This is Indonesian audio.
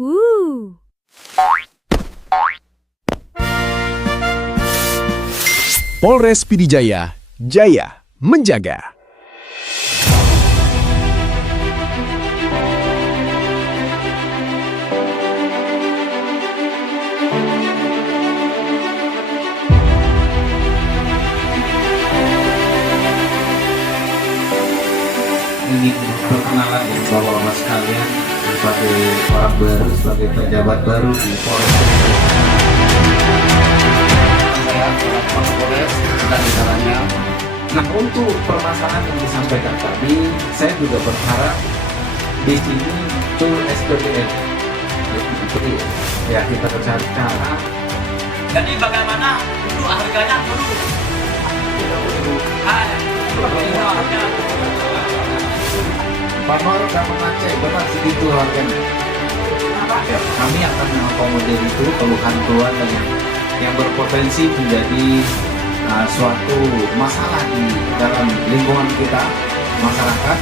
Woo! Polres Pidijaya, jaya menjaga. Ingin berkenalan dengan bapak-bapak sekalian sebagai orang baru, sebagai pejabat baru di Polres. Saya adalah Polres dan jajarannya. Nah, untuk permasalahan yang disampaikan tadi, saya juga berharap di sini muncul SPBN. Jadi ya kita cari cara. Jadi bagaimana dulu harganya dulu? Harga. Pak Nur dan mengecek benar segitu harganya. Ya, kami akan mengakomodir itu keluhan-keluhan yang berpotensi menjadi suatu masalah di dalam lingkungan kita, masyarakat.